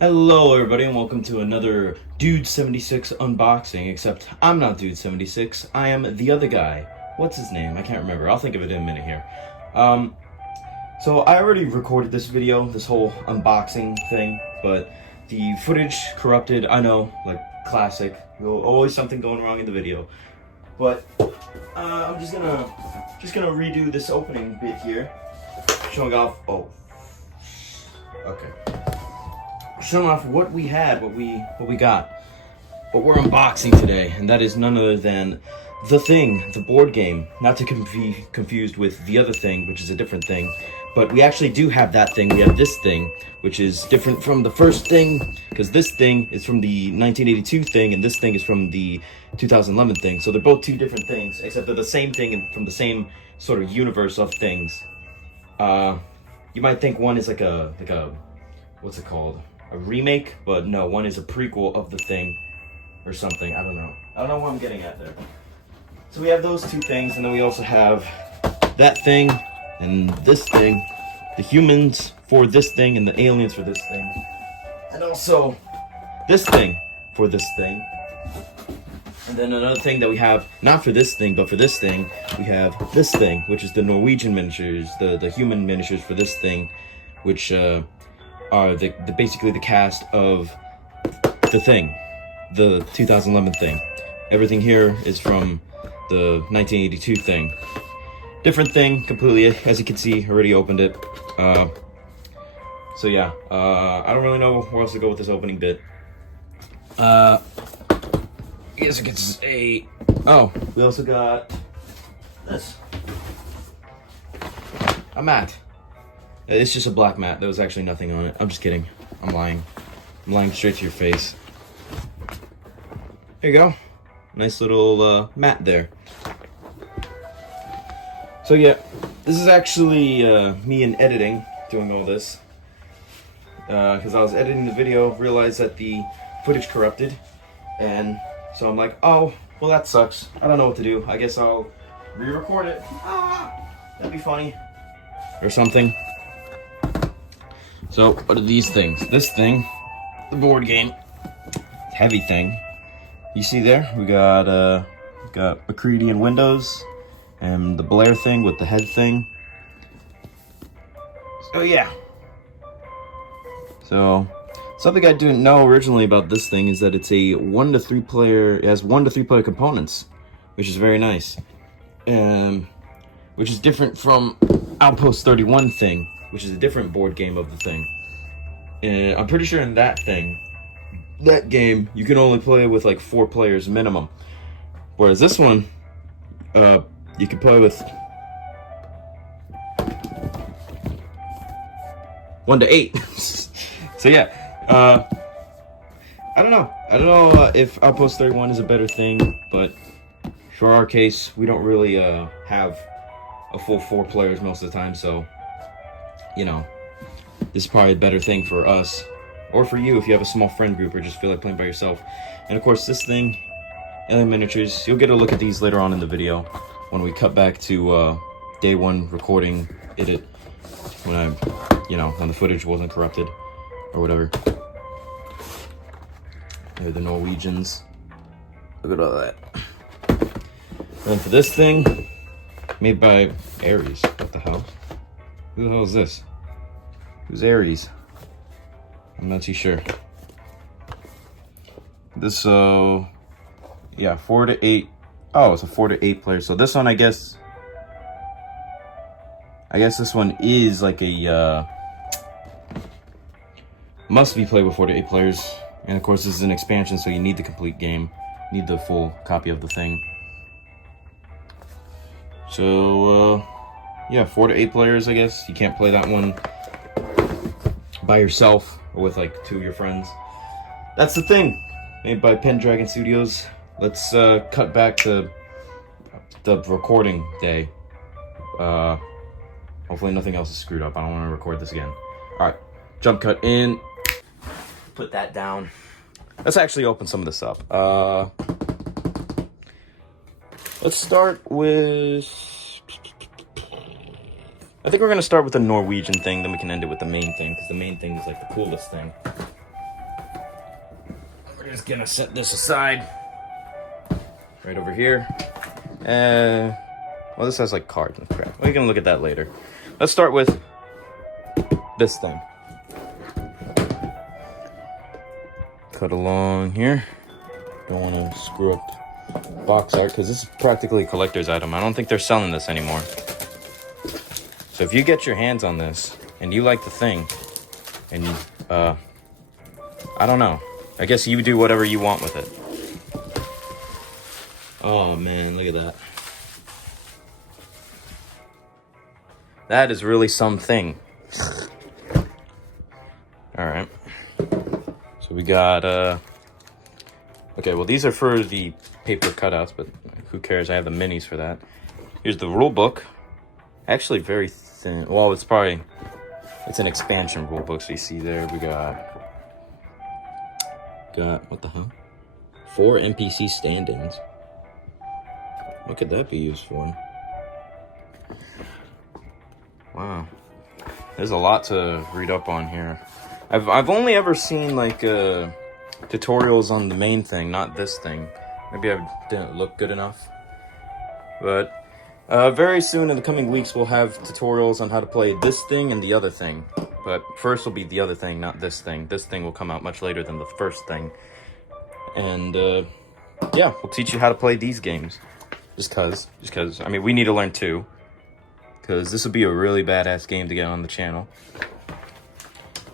Hello everybody and welcome to another Dude76 unboxing, except I'm not Dude76, I am the other guy. What's his name? I can't remember. I'll think of it in a minute here. So I already recorded this video, this whole unboxing thing, but the footage corrupted. I know, like classic. Always something going wrong in the video. But I'm just gonna redo this opening bit here, showing off. Oh, okay. Showing off what we had, what we got, what we're unboxing today, and that is none other than The Thing, the board game. Not to be confused with The Other Thing, which is a different thing, but we actually do have that thing. We have this thing, which is different from the first thing, because this thing is from the 1982 thing, and this thing is from the 2011 thing. So they're both two different things, except they're the same thing and from the same sort of universe of things. You might think one is like a what's it called? A remake, but no, one is a prequel of The Thing or something. I don't know what I'm getting at there. So we have those two things, and then we also have that thing and this thing, the humans for this thing and the aliens for this thing, and also this thing for this thing. And then another thing that we have, not for this thing, but for this thing, we have this thing, which is the Norwegian miniatures, the human miniatures for this thing, which are basically the cast of The Thing, the 2011 thing. Everything here is from the 1982 thing. Different thing completely, as you can see, already opened it. So yeah, I don't really know where else to go with this opening bit. I guess I could say, oh, we also got this. A mat. It's just a black mat. There was actually nothing on it. I'm just kidding. I'm lying. I'm lying straight to your face. There you go. Nice little mat there. So yeah, this is actually me in editing, doing all this. Because I was editing the video, realized that the footage corrupted. And so I'm like, oh, well that sucks. I don't know what to do. I guess I'll re-record it. That'd be funny. Or something. So, what are these things? This thing, the board game, heavy thing. You see there, we got McCready and Windows, and the Blair thing with the head thing. So yeah. So, something I didn't know originally about this thing is that it's a 1 to 3 player, it has 1 to 3 player components, which is very nice. Which is different from Outpost 31 thing, which is a different board game of The Thing. And I'm pretty sure in that game, you can only play with like 4 players minimum. Whereas this one, you can play with 1 to 8. So yeah, I don't know if Outpost 31 is a better thing, but for our case, we don't really have a full 4 players most of the time, so you know, this is probably a better thing for us, or for you if you have a small friend group or just feel like playing by yourself. And of course, this thing, alien miniatures, you'll get a look at these later on in the video when we cut back to day 1 recording it when when the footage wasn't corrupted or whatever. They're the Norwegians. Look at all that. And for this thing, made by Ares. What the hell? Who the hell is this? Who's Ares? I'm not too sure. This, yeah, 4 to 8. Oh, it's a 4 to 8 player. So this one, I guess this one is like a, must be played with 4 to 8 players. And of course, this is an expansion, so you need the complete game. You need the full copy of The Thing. So, yeah, 4 to 8 players, I guess. You can't play that one by yourself or with like 2 of your friends. That's The Thing, made by Pendragon Studios. Let's cut back to the recording day. Hopefully nothing else is screwed up. I don't want to record this again. Alright, jump cut in. Put that down. Let's actually open some of this up. Let's start with, I think we're going to start with the Norwegian thing, then we can end it with the main thing, because the main thing is like the coolest thing. We're just gonna set this aside. Right over here. Well, this has like cards and crap. We can look at that later. Let's start with this thing. Cut along here. Don't want to screw up box art because this is practically a collector's item. I don't think they're selling this anymore. So if you get your hands on this and you like the thing, and I don't know. I guess you do whatever you want with it. Oh man, look at that. That is really something. Alright. So we got, okay, well these are for the paper cutouts, but who cares? I have the minis for that. Here's the rule book. Actually very thin. Well, it's an expansion rule book, so you see there we got, what the hell? 4 NPC stand-ins. What could that be used for? Wow. There's a lot to read up on here. I've only ever seen like tutorials on the main thing, not this thing. Maybe I didn't look good enough. But very soon in the coming weeks we'll have tutorials on how to play this thing and the other thing. But first will be the other thing, not this thing. This thing will come out much later than the first thing. And yeah, we'll teach you how to play these games. Just cause, I mean, we need to learn too. Because this will be a really badass game to get on the channel.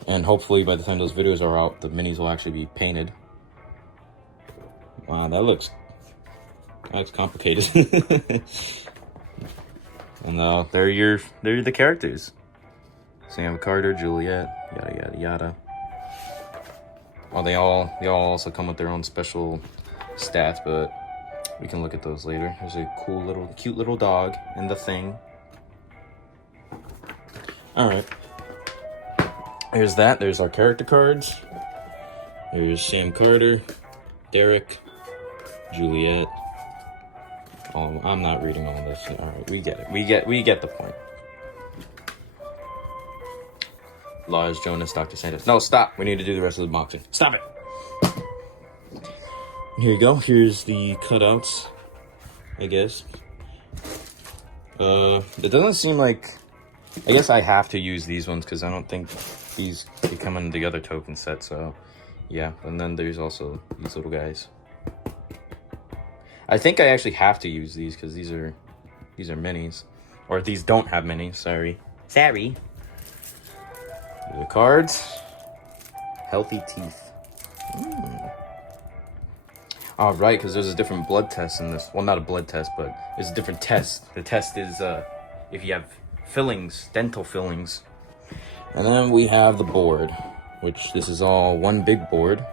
And hopefully by the time those videos are out, the minis will actually be painted. Wow, that looks complicated. And they're the characters. Sam Carter, Juliet, yada yada yada. Well, they all also come with their own special stats, but we can look at those later. There's a cute little dog and the thing. Alright. There's that. There's our character cards. There's Sam Carter, Derek, Juliet. Oh, I'm not reading all this. Alright, we get it. We get the point. Lars, Jonas, Dr. Sanders. No, stop. We need to do the rest of the boxing. Stop it. Here you go. Here's the cutouts, I guess. It doesn't seem like... I guess I have to use these ones because I don't think they come in the other token set, so... Yeah, and then there's also these little guys. I think I actually have to use these because these are minis. Or these don't have minis, sorry. Sorry. The cards. Healthy teeth. Oh, right, because there's a different blood test in this. Well, not a blood test, but it's a different test. The test is if you have fillings, dental fillings. And then we have the board, which this is all one big board.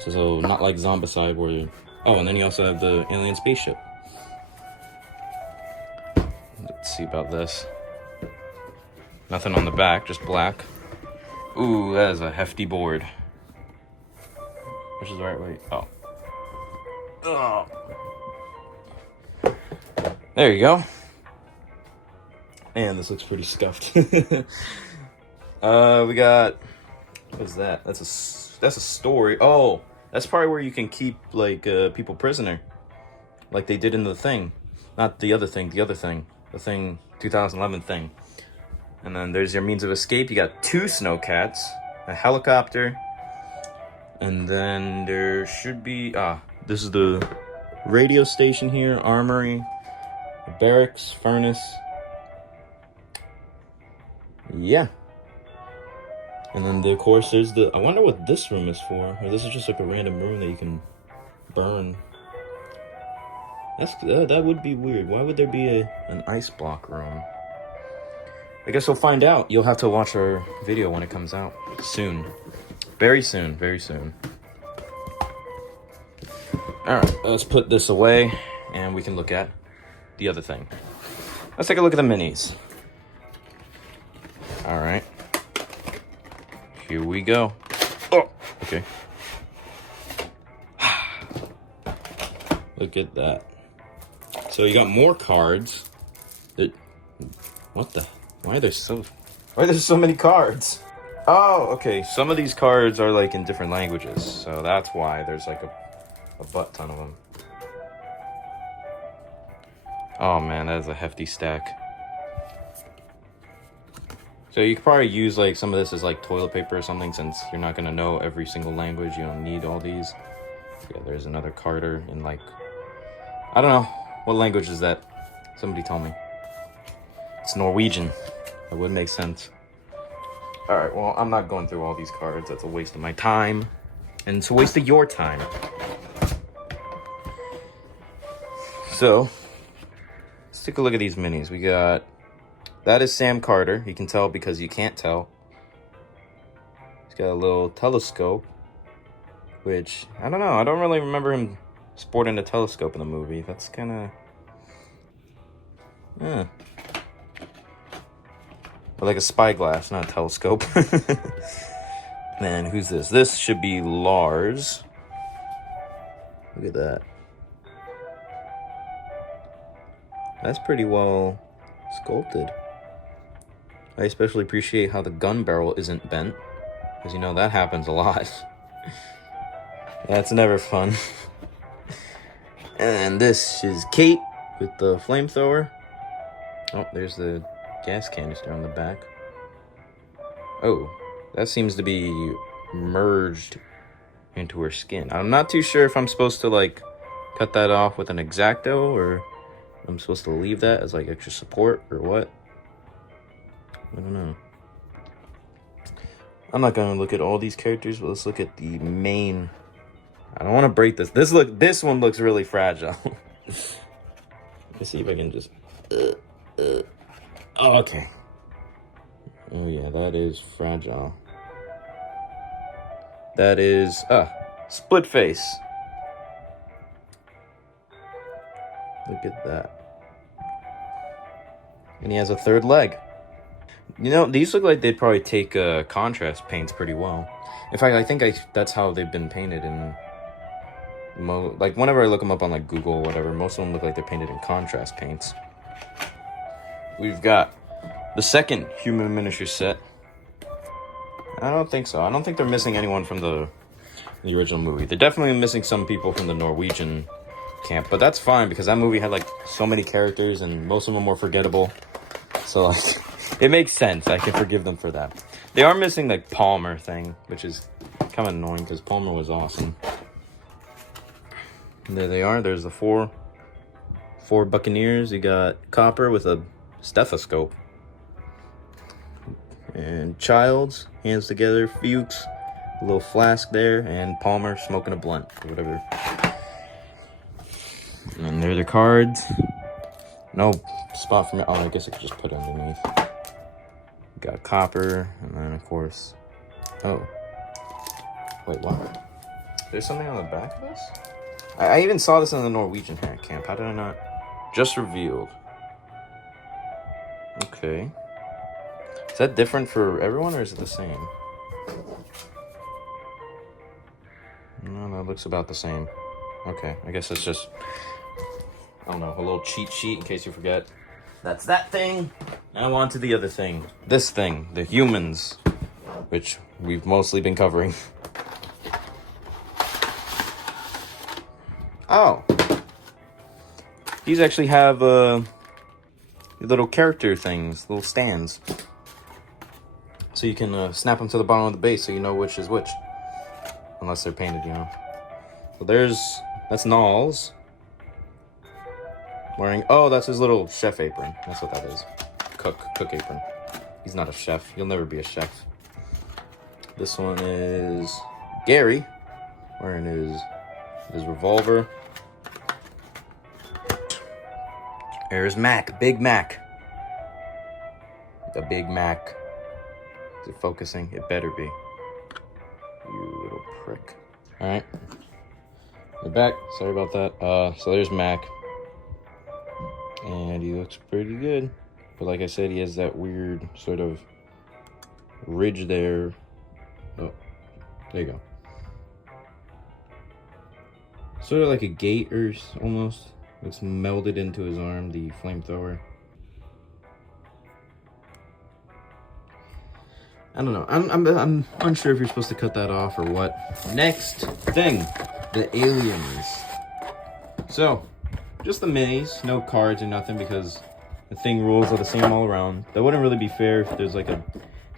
So not like Zombicide where... Oh, and then you also have the alien spaceship. Let's see about this. Nothing on the back, just black. Ooh, that is a hefty board. Which is the right way? Oh. Oh. There you go. Man, this looks pretty scuffed. We got... What is that? That's a story. Oh, that's probably where you can keep, like, people prisoner. Like they did in the thing. Not the other thing, the other thing. The thing, 2011 thing. And then there's your means of escape. You got 2 snowcats, a helicopter, and then there should be... this is the radio station here, armory, the barracks, furnace. Yeah. And then, of course, there's the... I wonder what this room is for. Or this is just like a random room that you can burn. That would be weird. Why would there be an ice block room? I guess we'll find out. You'll have to watch our video when it comes out. Soon. Very soon. Very soon. Alright, let's put this away, and we can look at the other thing. Let's take a look at the minis. Alright. Here we go. Oh, okay. Look at that. So you got more cards. What the? Why are there so many cards? Oh, okay. Some of these cards are like in different languages, so that's why there's like a butt ton of them. Oh man, that is a hefty stack. So you could probably use like some of this as like toilet paper or something, since you're not gonna know every single language. You don't need all these. Yeah, there's another Carter in like, I don't know, what language is that? Somebody told me. It's Norwegian. That would make sense. Alright, well, I'm not going through all these cards. That's a waste of my time. And it's a waste of your time. So, let's take a look at these minis. We got, that is Sam Carter. You can tell because you can't tell. He's got a little telescope, which, I don't know. I don't really remember him sporting a telescope in the movie. That's kind of, yeah. Or like a spyglass, not a telescope. Man, who's this? This should be Lars. Look at that. That's pretty well sculpted. I especially appreciate how the gun barrel isn't bent, because you know that happens a lot. That's never fun. And this is Kate with the flamethrower. Oh, there's the gas canister on the back. Oh, that seems to be merged into her skin. I'm not too sure if I'm supposed to like cut that off with an X-Acto, or I'm supposed to leave that as like extra support or what. I don't know. I'm not gonna look at all these characters, but let's look at the main. I don't want to break this. This one looks really fragile. Let's see if I can just. Oh, okay. Oh yeah, that is fragile. That is split face. Look at that. And he has a third leg. You know, these look like they'd probably take contrast paints pretty well. In fact, I think that's how they've been painted in. Like whenever I look them up on like Google or whatever, most of them look like they're painted in contrast paints. We've got the second human miniature set. I don't think so. I don't think they're missing anyone from the original movie. They're definitely missing some people from the Norwegian camp, but that's fine because that movie had like so many characters and most of them were forgettable. So like, it makes sense. I can forgive them for that. They are missing like Palmer thing, which is kind of annoying because Palmer was awesome. And there they are. There's the four Buccaneers. You got Copper with a stethoscope. And Childs, hands together, Fuchs, a little flask there, and Palmer smoking a blunt, or whatever. And there are the cards. No spot for me. Oh, I guess I could just put it underneath. Got Copper, and then of course. Oh. Wait, what? There's something on the back of this? I even saw this in the Norwegian camp. How did I not? Just revealed. Okay. Is that different for everyone, or is it the same? No, that looks about the same. Okay, I guess it's just, I don't know, a little cheat sheet in case you forget. That's that thing. Now on to the other thing. This thing, the humans, which we've mostly been covering. Oh. These actually have little character things, little stands. So you can snap them to the bottom of the base so you know which is which. Unless they're painted, you know. So that's Knowles. Wearing, oh, that's his little chef apron. That's what that is. Cook apron. He's not a chef. He'll never be a chef. This one is Gary, wearing his revolver. There's Mac, Big Mac. The Big Mac. Is it focusing? It better be. You little prick. Alright. We're back. Sorry about that. So there's Mac. And he looks pretty good. But like I said, he has that weird sort of ridge there. Oh, there you go. Sort of like a gate or almost. It's melded into his arm, the flamethrower. I don't know. I'm unsure if you're supposed to cut that off or what. Next thing, the aliens. So, just the minis, no cards or nothing because the thing rules are the same all around. That wouldn't really be fair if there's like a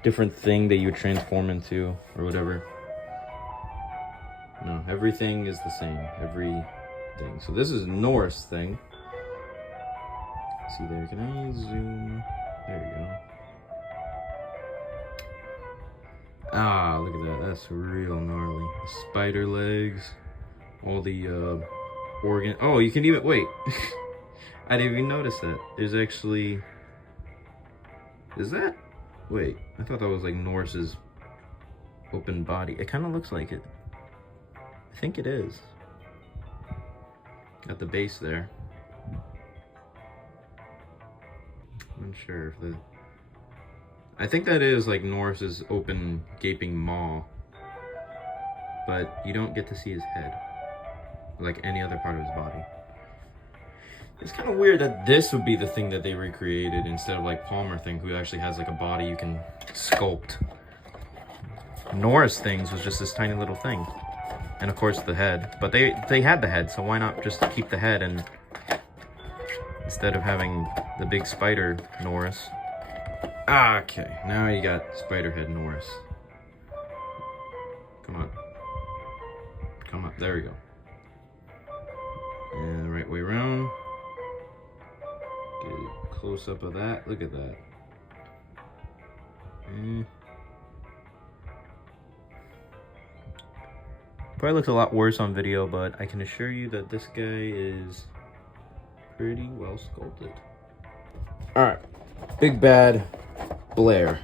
different thing that you would transform into or whatever. No, everything is the same. Everything. So this is Norse thing. See there, can I zoom? There you go. Ah, look at that. That's real gnarly. The spider legs, all the organ. Oh, you can even wait. I didn't even notice that. There's actually. Is that? Wait, I thought that was like Norse's open body. It kind of looks like it. I think it is. At the base there. I'm unsure if the. I think that is like Norse's open gaping maw, but you don't get to see his head like any other part of his body. It's kind of weird that this would be the thing that they recreated instead of like Palmer thing, who actually has like a body you can sculpt. Norse things was just this tiny little thing, and of course the head. But they had the head, so why not just keep the head and instead of having the big spider Norse. Okay, now you got Spiderhead Norse. Come on. Come on, there we go. And the right way around. Get a close up of that. Look at that. Probably looks a lot worse on video, but I can assure you that this guy is pretty well sculpted. Alright, big bad Blair.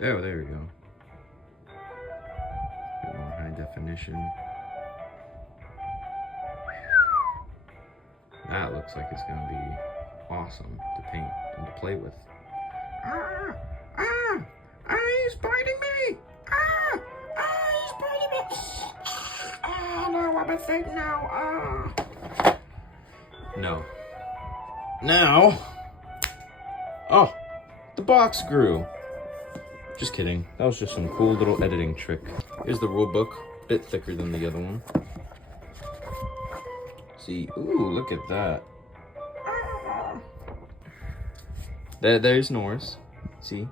Oh, there we go. A bit more high definition. That looks like it's gonna be awesome to paint and to play with. He's biting me! He's biting me! No, I'm a thing now. No. Now. Oh, the box grew. Just kidding. That was just some cool little editing trick. Here's the rule book, a bit thicker than the other one. See, ooh, look at that. There's Norse. See?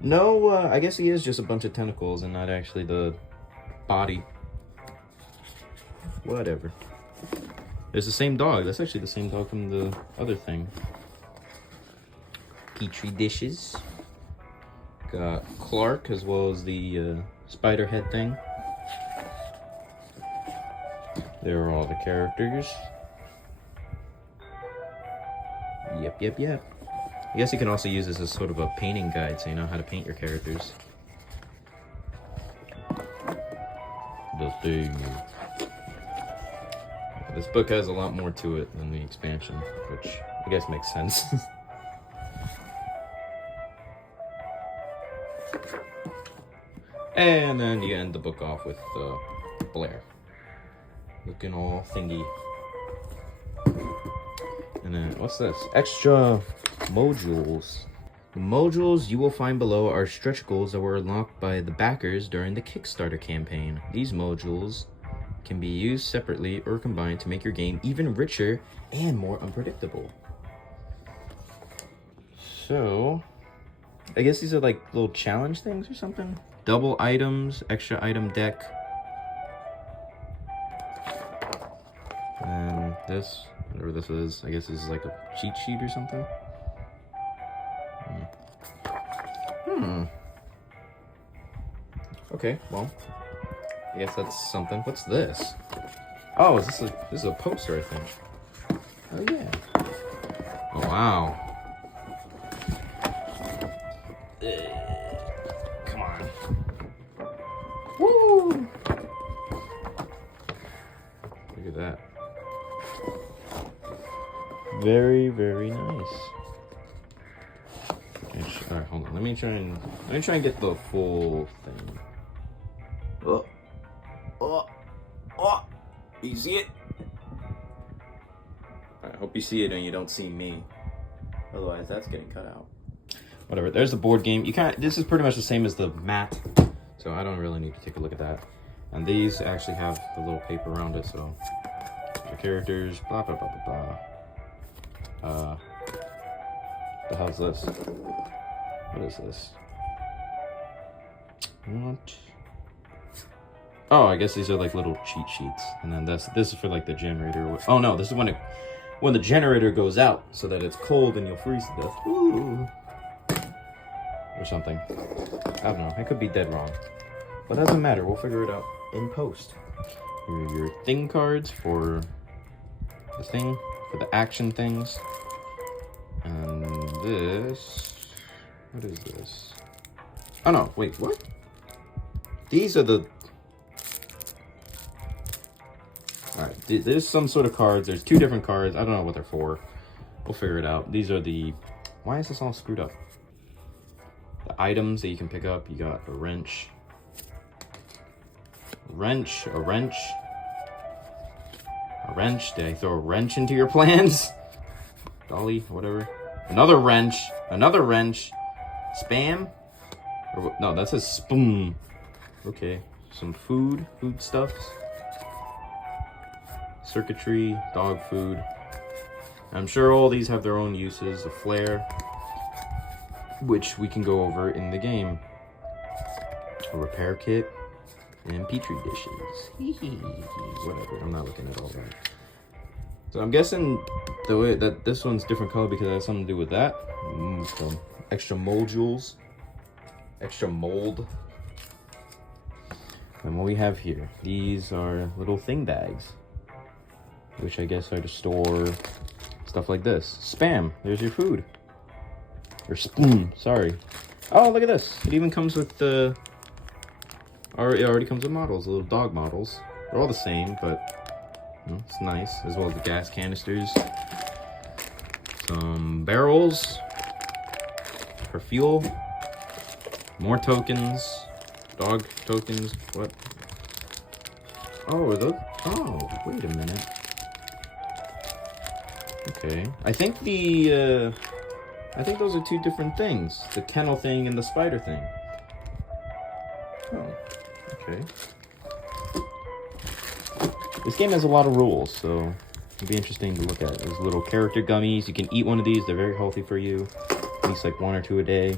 No, I guess he is just a bunch of tentacles and not actually the body. Whatever. There's the same dog. That's actually the same dog from the other thing. Petri dishes. Got Clark as well as the spider head thing. There are all the characters. Yep. I guess you can also use this as sort of a painting guide so you know how to paint your characters. The thing. This book has a lot more to it than the expansion, which I guess makes sense. And then you end the book off with Blair. Looking all thingy. And then, what's this? Extra modules. The modules you will find below are stretch goals that were unlocked by the backers during the Kickstarter campaign. These modules can be used separately or combined to make your game even richer and more unpredictable. So, I guess these are like little challenge things or something? Double items, extra item deck. And this, whatever this is, I guess this is like a cheat sheet or something. Okay, well, I guess that's something. What's this? Oh, this is a poster, I think. Oh yeah. Oh wow. Come on. Woo! Look at that. Very, very nice. All right, hold on. Let me try and get the full thing. Oh! You see it? I hope you see it and you don't see me. Otherwise, that's getting cut out. whatever. There's the board game. You can't. This is pretty much the same as the mat, so I don't really need to take a look at that. And these actually have the little paper around it, so the characters. Blah blah blah blah blah. The hell's this? What is this? What? Oh, I guess these are like little cheat sheets, and then this is for like the generator. Oh no, this is when the generator goes out, so that it's cold and you'll freeze to death. Ooh. Or something. I don't know. I could be dead wrong, but it doesn't matter. We'll figure it out in post. Here are your thing cards for the thing, for the action things, and this. What is this? Oh no! Wait, what? These are the. Alright, there's some sort of cards. There's 2 different cards. I don't know what they're for. We'll figure it out. These are the... Why is this all screwed up? The items that you can pick up. You got a wrench. A wrench. Did I throw a wrench into your plans? Dolly, whatever. Another wrench. Spam? Or, no, that's a spoon. Okay. Some foodstuffs. Circuitry, dog food. I'm sure all these have their own uses. A flare, which we can go over in the game. A repair kit, and petri dishes. Whatever, I'm not looking at all that. So I'm guessing the way that this one's different color because it has something to do with that. Some extra modules. Extra mold. And what we have here, these are little thing bags, which I guess are to store stuff like this. Spam, there's your food. Or spoon, sorry. Oh, look at this. It even comes with the... It already comes with models, little dog models. They're all the same, but it's nice. As well as the gas canisters. Some barrels for fuel. More tokens. Dog tokens. What? Oh, are those... Oh, wait a minute. Okay. I think those are 2 different things. The kennel thing and the spider thing. Oh, okay. This game has a lot of rules, so it'll be interesting to look at. There's little character gummies. You can eat one of these. They're very healthy for you. At least like 1 or 2 a day.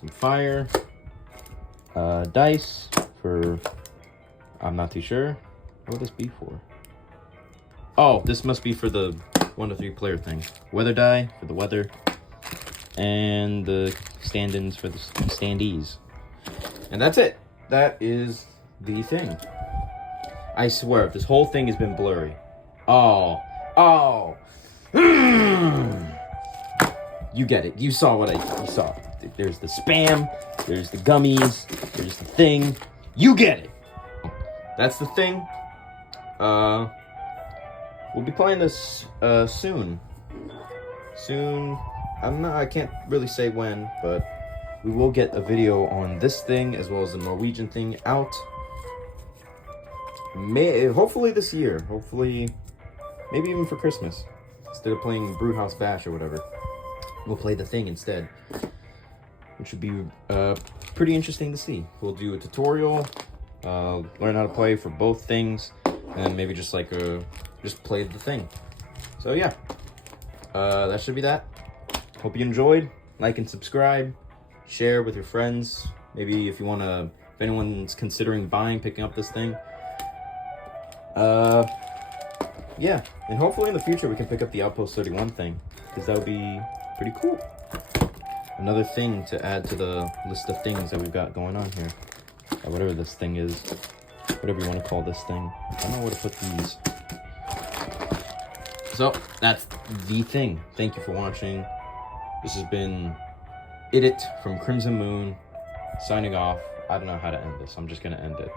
Some fire. Dice for... I'm not too sure. What would this be for? Oh, this must be for the 1 to 3 player thing. Weather die for the weather. And the stand-ins for the standees. And that's it. That is the thing. I swear, this whole thing has been blurry. Oh. You get it. You saw what you saw. There's the spam. There's the gummies. There's the thing. You get it. That's the thing. We'll be playing this soon. I can't really say when, but we will get a video on this thing as well as the Norwegian thing out. Hopefully this year. Hopefully, maybe even for Christmas. Instead of playing Brewhouse Bash or whatever, we'll play the thing instead, which would be pretty interesting to see. We'll do a tutorial, learn how to play for both things, and maybe just like just play the thing. So yeah, that should be that. Hope you enjoyed. Like and subscribe. Share with your friends. Maybe if anyone's considering picking up this thing. Yeah, and hopefully in the future we can pick up the Outpost 31 thing, because that would be pretty cool. Another thing to add to the list of things that we've got going on here. Whatever this thing is. Whatever you want to call this thing. I don't know where to put these. So, that's the thing. Thank you for watching. This has been It from Crimson Moon, signing off. I don't know how to end this. I'm just going to end it.